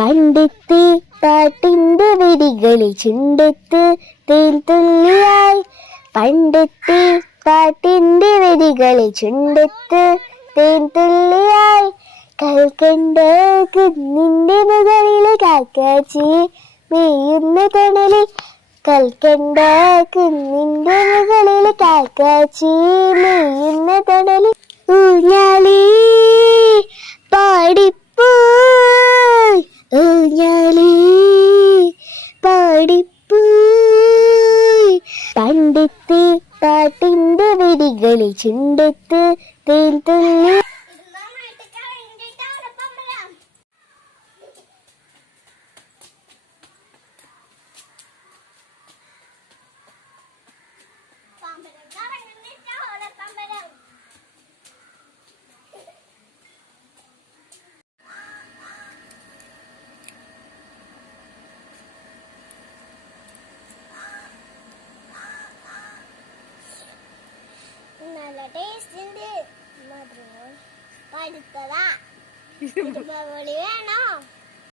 പണ്ടത്തെ പാട്ടിന്റെ വരികളിൽ ചുണ്ടത്ത് തേൻ തുള്ളിയായി. പണ്ടത്തെ പാട്ടിന്റെ വരികളിൽ ചുണ്ടത്ത് തേൻ തുള്ളിയായി. കൽക്കണ്ട കുന്നിന്റെ മുകളിലെ കാക്കാച്ചി മേയുന്ന തണലിൽ. കൽക്കണ്ട കുന്നിന്റെ മുകളിലെ കാക്കാച്ചി മേയുന്ന തണലിൽ. ഊഞ്ഞാലി പാടിപ്പോയി, ഊഞ്ഞാലി പാടിപ്പോയി. പണ്ടത്തെ പാട്ടിന്റെ വരികളിൽ ചുണ്ടത്ത് തേൻ തുള്ളി. നല്ല ടേസ്റ്റ് ഉണ്ട്. മധുരം പഴുത്തതാ. വേണോ?